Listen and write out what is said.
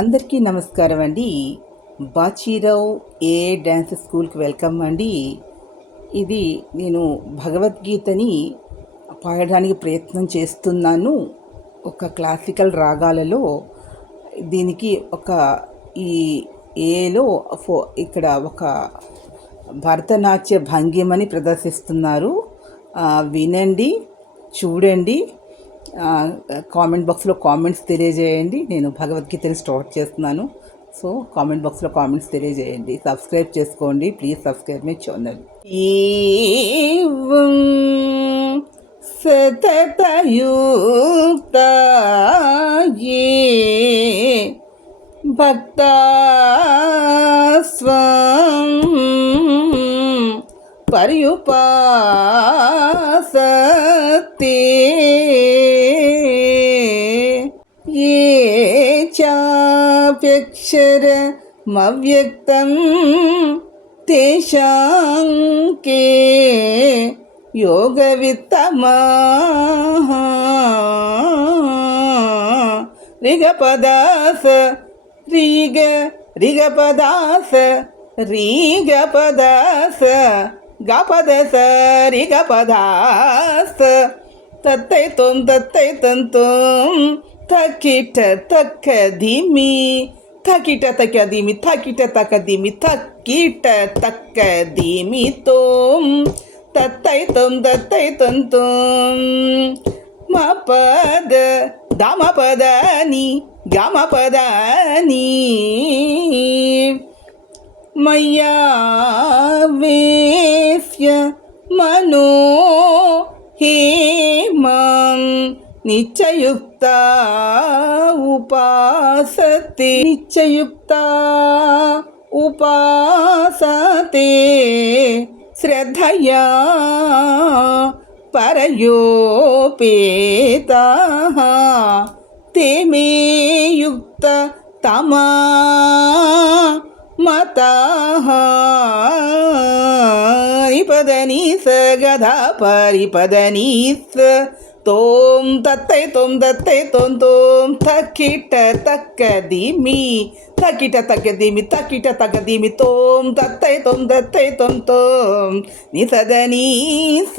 అందరికీ నమస్కారం అండి. బాచీరావు ఏ డ్యాన్స్ స్కూల్కి వెల్కమ్ అండి. ఇది నేను భగవద్గీతని పాడడానికి ప్రయత్నం చేస్తున్నాను. ఒక క్లాసికల్ రాగాలలో దీనికి ఈ ఏలో ఇక్కడ ఒక భరతనాట్య భంగిమని ప్రదర్శిస్తున్నారు. వినండి, చూడండి, కామెంట్ బాక్స్లో కామెంట్స్ తెలియజేయండి. నేను భగవద్గీతని స్టార్ట్ చేస్తున్నాను. సో కామెంట్ బాక్స్లో కామెంట్స్ తెలియజేయండి. సబ్స్క్రైబ్ చేసుకోండి, ప్లీజ్ సబ్స్క్రైబ్ మై ఛానల్. సతతయుక్త భక్త స్వం పర్యుపాసతే చాప్యక్షరమవ్యక్తం తేషాం కే యోగవిత్తమః రిగపదాస రిగపదాస రిగపదాస గపదస రిగపదాస తత్తై తొం తకిట తక్కదిమి తకిట తక్కదిమి తకిట తక్కదిమి తకిట తక్కదిమి తోం తత్తై తొం మపద దమపదని గమపదని మయ్యా వేశ్య మనో హేమం నిత్యయుక్త ఉపాసతే శ్రద్ధయా పరయోపేతాః తే మే యుక్త తమా మతాః రిపదని స గధా పరిపదని స తోం తత్తై తొం తకిట తక్కదిమి తకిట తక్కదిమి తోం తత్తై తొం నిసదని స